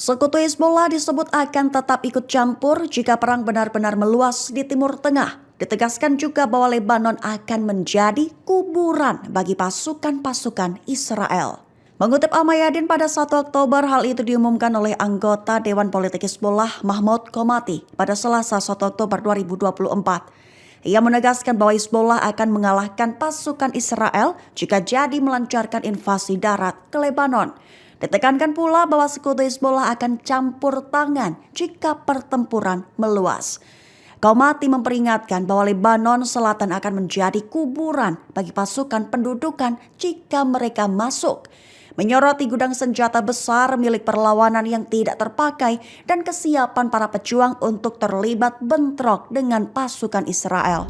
Sekutu Hizbullah disebut akan tetap ikut campur jika perang benar-benar meluas di Timur Tengah. Ditegaskan juga bahwa Lebanon akan menjadi kuburan bagi pasukan-pasukan Israel. Mengutip Al-Mayadin pada 1 Oktober, hal itu diumumkan oleh anggota Dewan Politik Hizbullah Mahmoud Komati pada Selasa 1 Oktober 2024. Ia menegaskan bahwa Hizbullah akan mengalahkan pasukan Israel jika jadi melancarkan invasi darat ke Lebanon. Ditekankan pula bahwa sekutu Hizbullah akan campur tangan jika pertempuran meluas. Komati memperingatkan bahwa Lebanon Selatan akan menjadi kuburan bagi pasukan pendudukan jika mereka masuk. Menyoroti gudang senjata besar milik perlawanan yang tidak terpakai dan kesiapan para pejuang untuk terlibat bentrok dengan pasukan Israel.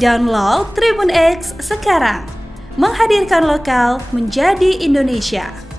Download Tribun X sekarang, menghadirkan lokal menjadi Indonesia.